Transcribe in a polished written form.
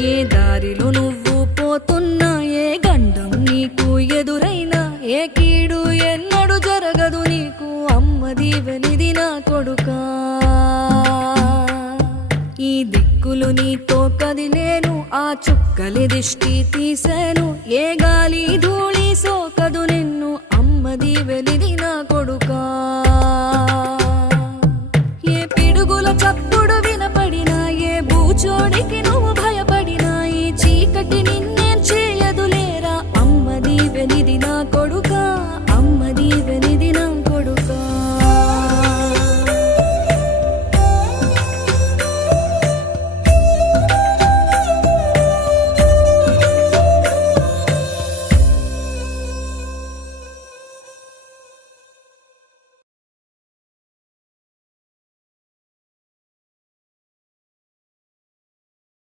ఏ దారిలో నువ్వు పోతున్నా, ఏ గండం నీకు ఎదురైనా, ఏ కీడు ఎన్నడు జరగదు నీకు, అమ్మ దీవెనిది నా కొడుకా. ఈ దిక్కులు నీతో కదిలేను, ఆ చుక్కలి దిష్టి తీసేను, ఏ గాలి ధూళి సోకదు నిన్ను, అమ్మ దీవెనిది నా కొడుకా.